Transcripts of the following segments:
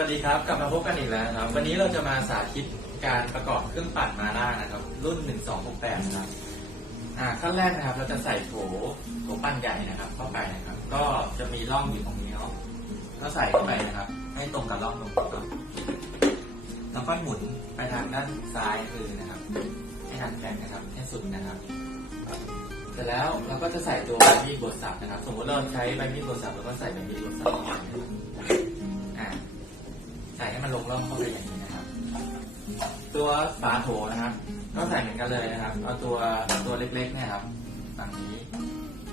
วัสดีครับ กลับมาพบกันอีกแล้วนะครับ วันนี้เราจะมาสาธิตการประกอบเครื่องปั่นมาล่านะครับ รุ่น 1268นะครับอ่าขั้นแรกนะครับ เราจะใส่โถโถปั่นใหญ่นะครับ เข้าไปนะครับ ก็จะมีร่องอยู่ตรงนี้เนาะก็ใส่เข้าไปนะครับ ให้ตรงกับร่องตรงนี้เนาะแล้วก็หมุนไปทางด้านซ้ายมือนะครับ ให้ทางแขนนะครับ ให้สุดนะครับเสร็จแล้วเราก็จะใส่ตัวใบมีดบดสับนะครับ สมมติเราใช้ใบมีดบดสับเราก็ใส่ใบมีดบดสับเข้าไปนะครับ ใส่ให้มันลงร่องเข้าไปอย่างนี้นะครับ ตัวฝาโถนะครับ ก็ใส่เหมือนกันเลยนะครับ เอาตัวตัวเล็กๆเนี่ยครับฝั่งนี้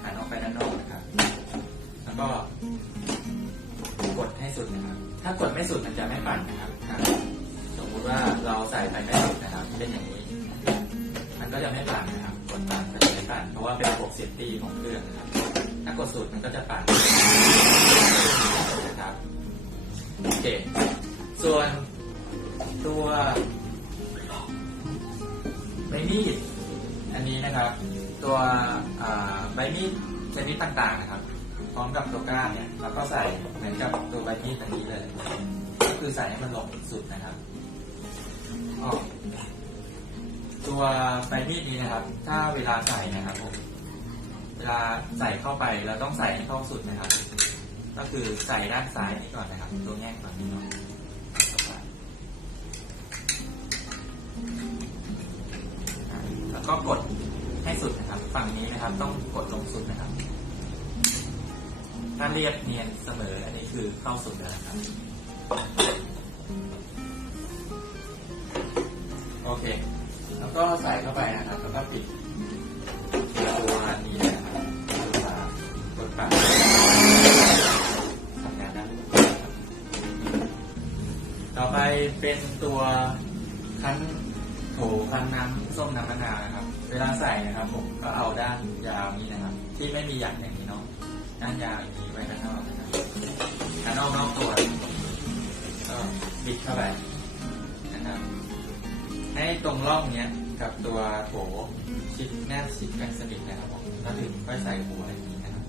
หันออกไปด้านนอกนะครับ แล้วก็กดให้สุดนะครับ ถ้ากดไม่สุดมันจะไม่ปั่นนะครับ สมมุติว่าเราใส่ไปไม่สุดนะครับ เป็นอย่างนี้ มันก็จะไม่ปั่นนะครับ กดปั่นก็จะไม่ปั่น เพราะว่าเป็นระบบเซฟตี้ของเครื่องนะครับ ถ้ากดสุดมันก็จะปั่นนะครับโอเค ส่วนตัวใบมีดอันนี้นะครับ ตัวใบมีดชนิดต่างๆนะครับ พร้อมกับตัวก้านเนี่ยเราก็ใส่เหมือนกับตัวใบมีดอันนี้เลย ก็คือใส่ให้มันลงสุดนะครับออตัวใบมีดนี้นะครับ ถ้าเวลาใส่นะครับผมเวลาใส่เข้าไปเราต้องใส่ให้เข้าสุดนะครับ ก็คือใส่ด้านซ้ายนี้ก่อนนะครับ ตัวแง่ก่อนนี้เนาะ ก็กดให้สุดนะครับ ฝั่งนี้นะครับ ต้องกดลงสุดนะครับ ถ้าเรียบเนียนเสมอ อันนี้คือเข้าสุดแล้วนะครับ โอเค แล้วก็ใส่เข้าไปนะครับ แล้วก็ปิดตัวนี้นะครับตัวฝากดปั่นทำงานได้นะต่อไปเป็นตัวคั้น โถคั้นน้ำส้มน้ำมะนาวนะครับ เวลาใส่นะครับ ผมก็เอาด้านยาวนี้นะครับ ที่ไม่มีหยักอย่างนี้เนาะด้านยาวอย่างนี้ไว้ด้านนอกนะครับด้านนอกนอกตัวก็บิดเข้าไปนะครับให้ตรงร่องเนี้ยกับตัวโถชิดแนบชิดกันสนิทนะครับผมแล้วถึงค่อยใส่หัวอย่างนี้นะครับ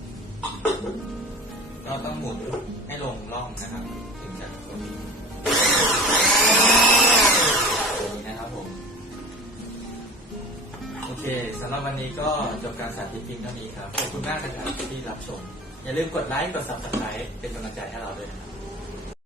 เราต้องหมุนให้ลงร่องนะครับ ถึงจะตัวนี้อย่ เคสำหรับวันนี้ก็จบการสาธิตเพียงเท่านี้ครับ ขอบคุณมากนะครับที่รับชม อย่าลืมกดไลค์ กด subscribe เป็นกำลังใจให้เราด้วยนะครับ